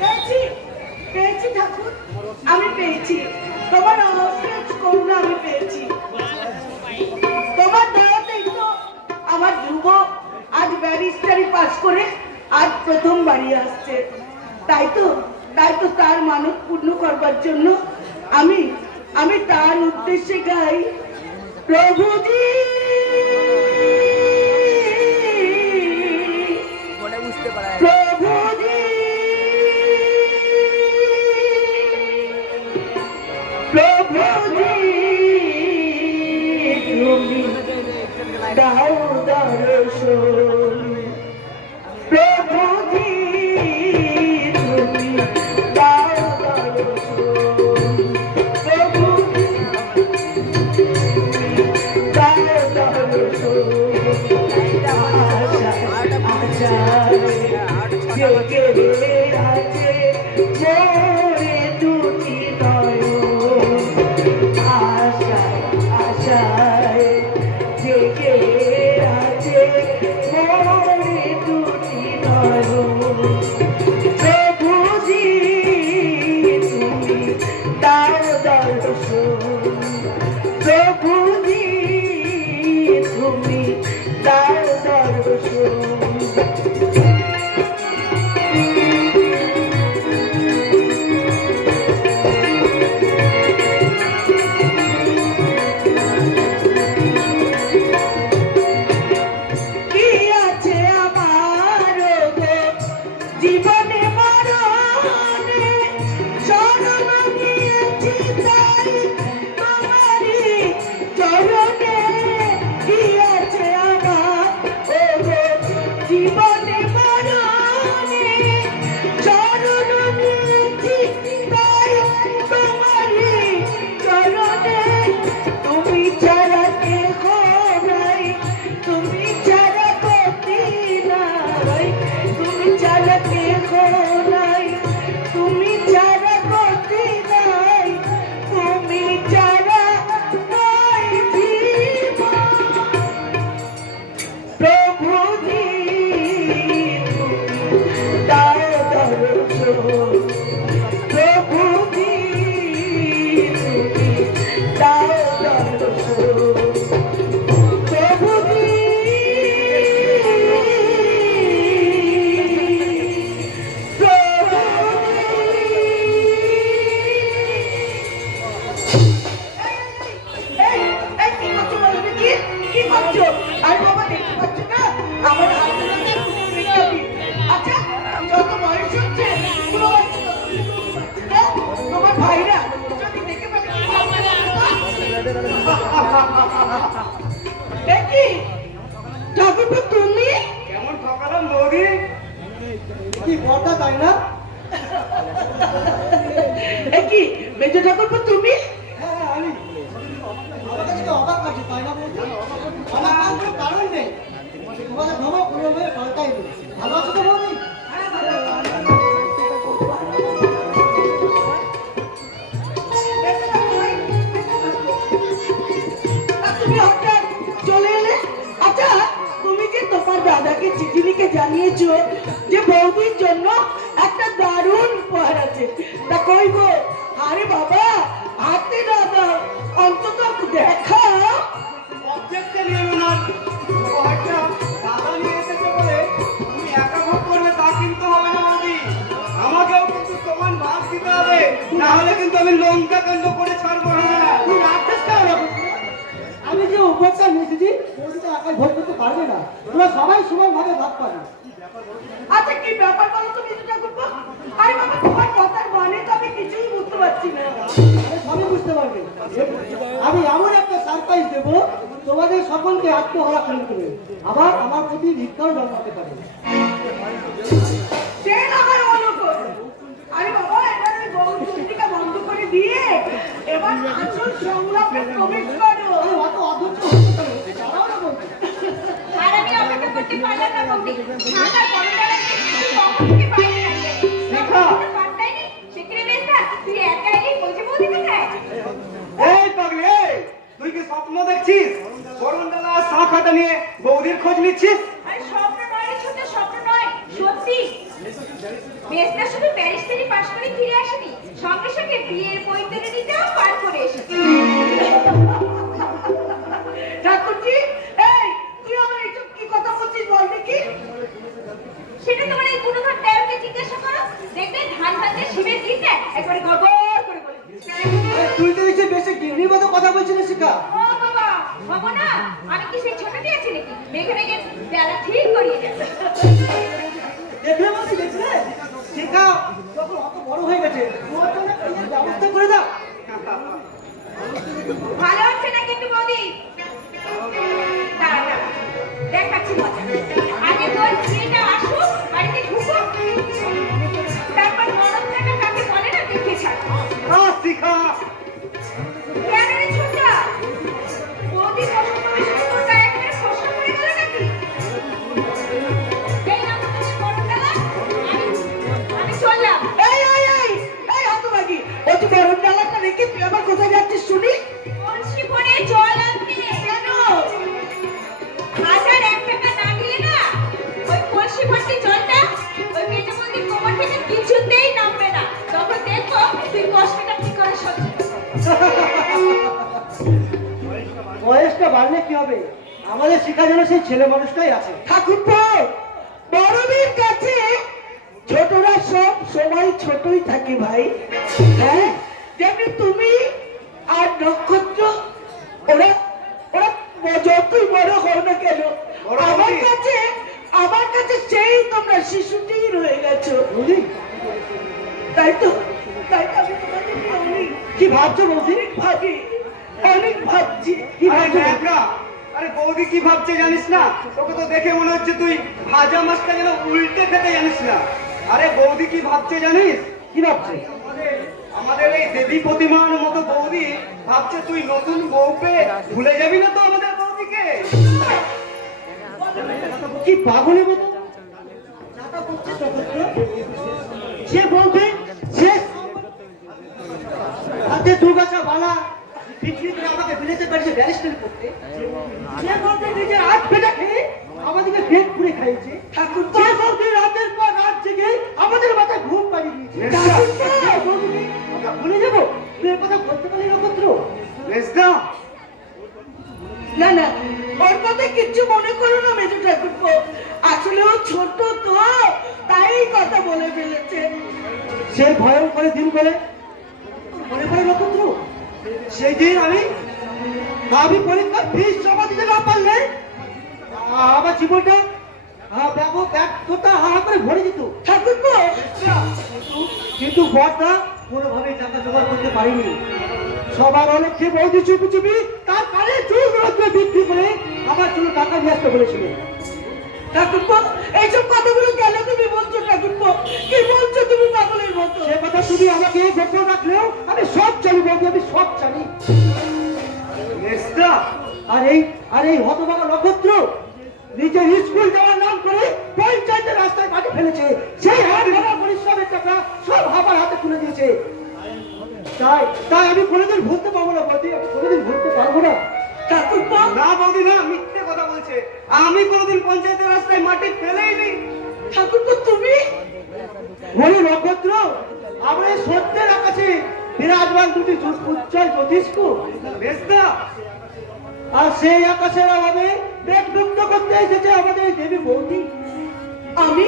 পেয়েছি পেয়েছি ঠাকুর, আমি পেয়েছি তোমার অশেষ করুণা, আমি পেয়েছি তোমার দয়াতেই তো আমার ধ্রুব আজ ব্যারিস্টারি পাস করে আজ প্রথম বাড়ি আসছে। তাই তো তার মানত পূর্ণ করবার জন্য আমি আমি তার উদ্দেশ্যে গাই, প্রভুজি প্রভুজি প্রভুজি তুমি দাও দর্শন, প্রভুজি তুমি দাও দর্শন, প্রভুজি দাও দর্শন। আশা জেগে আছে মোরে দুটি নয়ন, আশায় জেগে আছে মোরে দুটি নয়ন, প্রভুজি তুমি দাও দর্শন, প্রভুজি তুমি দাও দর্শন। জীবনে মরণে শরণ নিয়েছি তাই তোমারি চরণে, কি আছে আমার ওগো জীবনে মরণে শরণ নিয়েছি তাই তোমারি চরণে, তুমি ছাড়া কেহ নাই, তুমি ছাড়া গতি নাই, তুমি ছাড়া কেহ নাই, তুমি ছাড়া গতি নাই, তুমি ছাড়া নাই জীবন, প্রভুজি তুমি দাও দর্শন, প্রভুজি তুমি দাও দর্শন, প্রভুজি ঠাকুর তুমি কেমন ঠকালাম বৌদি? কি কথা তাই না? কি মেজ ঠাকুর তুমি? হ্যাঁ আমি অবাক আছি তাই না বৌদি? আমার কোনো কারণ নেই, তোমাদের ধর্ম কোনোভাবে পাল্টাই নেই। ভালো আছো তো বৌদি? তুমি হঠাৎ চলে এলে। আচ্ছা তুমি যে তোমার দাদাকে চিঠি লিখে জানিয়েছো যে বৌদির জন্য একটা দারুণ উপহার আছে, তা কই গো? আরে বাবা হাতে দাদা অন্তত দেখা। অবজেক্টে নিয়ে না, উপহারটা দাদা নিয়ে এসেছে বলে তুমি একা ভোগ করবে তা কিন্তু হবে না বৌদি, আমাকেও কিন্তু সমান ভাগ দিতে হবে, না হলে কিন্তু আমি লঙ্কা কাণ্ড করে ছাড়বো না। তুই রাখছিস কেন? আমি যে উপহারটা নিয়েছি বৌদি তো একাই ভোগ করতে পারবে না, তোমরা সবাই সমান ভাগে ভাগ পাবে। আচ্ছা কি ব্যাপার বলো তুমি যেটা করবো? আরে বাবা তোমার কথার মানে তো আমি কিছুই বুঝতে পারছি না। সবই বুঝতে পারবে। আমি এমন একটা সারপ্রাইজ দেবো তোমাদের সকলকে আত্মহারা করে দেবে, আবার আমার প্রতি ধিক্কারও জন্মাতে পারে। সে না হয় অনুকূল। আরে বাবা এবার ওই গৌরচন্দ্রিকা বন্ধ করে দিয়ে এবার আসল সংলাপে প্রবেশ করো। অত অধৈর্য হতে পারে, দাঁড়াও না বলতে। আর আমি অপেক্ষা করতে পারলাম না বৌদি, ঢাকার গরমবেলা কখন থেকে বাইরে থাকবে, পাত্তাই নেই। সেখানে বেস্তা তুই একা এলি বসে বৌদি কোথায়? এই পাগলি, এই তুই কি স্বপ্ন দেখছিস? বরণডালা চা খাতা নিয়ে বৌদির খোঁজ নিচ্ছিস? আরে স্বপ্ন নয় ছোট, স্বপ্ন নয় সত্যি। মেজদা শুধু ব্যারিস্টারি পাশ করে ফিরে আসেনি, সঙ্গে সঙ্গে বিয়ের বৈতরণীটাও পার করে এসেছে। ঠাকুরজি, এই তুই আমার এইসব কি কথা বলছিস বল দেখি? সেটা তোমার এই গুণধর দেবকে জিজ্ঞাসা করো, দেখবে ধান ভাতে শিবের দিতে একবারে গড়বড় করে বলে দিচ্ছে। তুই তো দেখছি বেশি ডিগ্রির মতো কথা বলছিস শিখা। ও বাবা, বাবা না, আমি কি সেই ছোটটি আছি নাকি? মেঘে মেঘে বেলা ঠিক করিয়ে যাবে। দেখলে বলছি দেখলে শিখা যখন অত বড় হয়ে গেছে ওর জন্য বিয়ের ব্যবস্থা করে দাও। ভালো হচ্ছে না কিন্তু বৌদি। দাঁড়া দাঁড়া, দেখাচ্ছি মজা। আগে তোর স্ত্রীটা আসুক, বাড়িতে ঢুকুক, তারপর নরমটাকে কাকে বলে না দেখে ছাড়। শিখা কেন রে ছোটা? বৌদি কষ্ট করে শুরু তোর গায়ে একবারে ফসকা পড়ে গেল নাকি? এই না তো তুমি বড় ডালা, আমি চললাম। এই এই এই এই হতভাগী, ও তুই গরম ডালাটা রেখে তুই আবার কোথায় যাচ্ছিস শুনি? কলসি ভরে জল আনতে। কেন? 1001 টাকা না দিলে না, ওই কলসি ভর্তি জলটা ওই মেজে বৌদির কোমর থেকে কিছুতেই নামবে না। তখন দেখো তুই কষ্টটা কি করে সহ্য করছিস। বয়সটা বাড়লে কি হবে, আমাদের শিখা যেন সেই ছেলে মানুষটাই আছে। ঠাকুরপো, বড়দের কাছে ছোটরা সব সময় ছোটই থাকে ভাই। হ্যাঁ, যেমনি তুমি আর নক্ষত্র, ওরা ওরা যতই বড় হও না কেন, বড় আমার হবি। কাছে আমার কাছে সেই তোমরা শিশুটিই রয়ে গেছো। বুঝলি তাই তো আমি তোমাদের নিয়ে অনেক কি ভাবছো বৌদি? ভাবি, অনেক ভাবছি। কি আরে ভাবছো? ন্যাকড়া, আরে বৌদি কি ভাবছে জানিস না? তোকে তো দেখে মনে হচ্ছে তুই ভাজা মাছটা যেন উল্টে খেতে জানিস না। আরে বৌদি কি ভাবছে জানিস? কি ভাবছে? আমাদের এই দেবী প্রতিমার মতো বৌদি ভাবছে তুই নতুন বউ পেয়ে ভুলে যাবি না তো আমাদের বৌদিকে। কি পাগলের মতো যাতা করছে নক্ষত্র? সে বলবে সে হাতে দুগাছা বালা বিক্রি করে আমাকে বিলেতে পারছে ব্যারিস্টারি করতে। সে বলতে নিজে আট পেটা খেয়ে আমাদেরকে পেট পুড়ে খাইয়েছে। ঠাকুর সে বলতে রাতের পর রাত জেগে আমাদের মাথায় ঘুম পাড়িয়ে দিয়েছে। সে বলতে আমরা ভুলে যাবো? তুই এ কথা বলতে পারলি নক্ষত্র? রেজদা, না না, ওর কথা কিচ্ছু মনে করো না মেজো ঠাকুরপো, আসলে ও ছোট তো, তাই কথা বলে ফেলেছে। সে ভয়ঙ্কর দিন বলে মনে পড়ে নক্ষত্র? সেই দিন আমি পরীক্ষার ফিস জমা দিতে না পারলে আমার জীবনটা ব্যর্থতা হাহা করে ভরে যেত। ঠাকুরপো, কিন্তু বড়দা কোনোভাবে টাকা জোগাড় করতে পারিনি। সবার অনেক বৌদি চুপি চুপি তার কানে চুল রোদ্রে বিক্রি করে আমার জন্য টাকা নিয়ে আসতে বলেছিল। ঠাকুরপো, এইসব কথাগুলো কেন তুমি বলছো ঠাকুরপো? কি বলছো তুমি পাগলের মতো? সে কথা তুমি আমাকে গোপন রাখলেও আমি সব জানি বৌদি, আমি সব জানি। রেজদা, আর এই হতভাগা নক্ষত্র নিজের স্কুল যাওয়ার নাম করে পঞ্চায়েতের রাস্তায় মাটি ফেলেছে। সেই হাত ধরা পরিশ্রমের টাকা সব আমার হাতে তুলে দিয়েছে। তাই আমি কোনোদিন ভুলতে পারবো না বৌদি, আমি কোনোদিন ভুলতে পারবো না। ঠাকুরপো, না বৌদি না, মিথ্যে কথা বলছে। আমি কোনোদিন পঞ্চায়েতের রাস্তায় মাটি ফেলেই নি। ঠাকুরপো তুমি বলো নক্ষত্র, আমরা এই সত্যের আকাশে বিরাজমান দুটি উজ্জ্বল জ্যোতিষ্ক, রেজদা, আর সেই আকাশের অভাবে পেট মুক্ত করতে এসেছে আমাদের এই দেবী বৌদি। আমি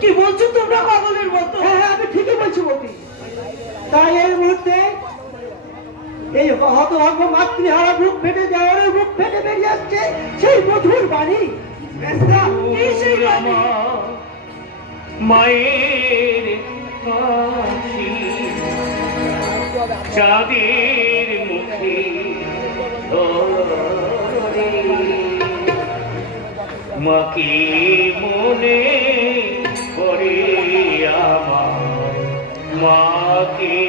কি বলছো তোমরা পাগলের মতো? হ্যাঁ হ্যাঁ, আমি ঠিকই বলছি বৌদি। তাই এই মুহূর্তে এই হতভাগ্য মাতৃহারা বুক ফেটে দেওয়ারের বুক ফেটে বেরিয়ে আসছে সেই মধুর বাণী। রেজদা, এই সেই বাণী। মায়ের হাসি চাঁদের মুখে ধরে মাকে মনে করে আমার মাকে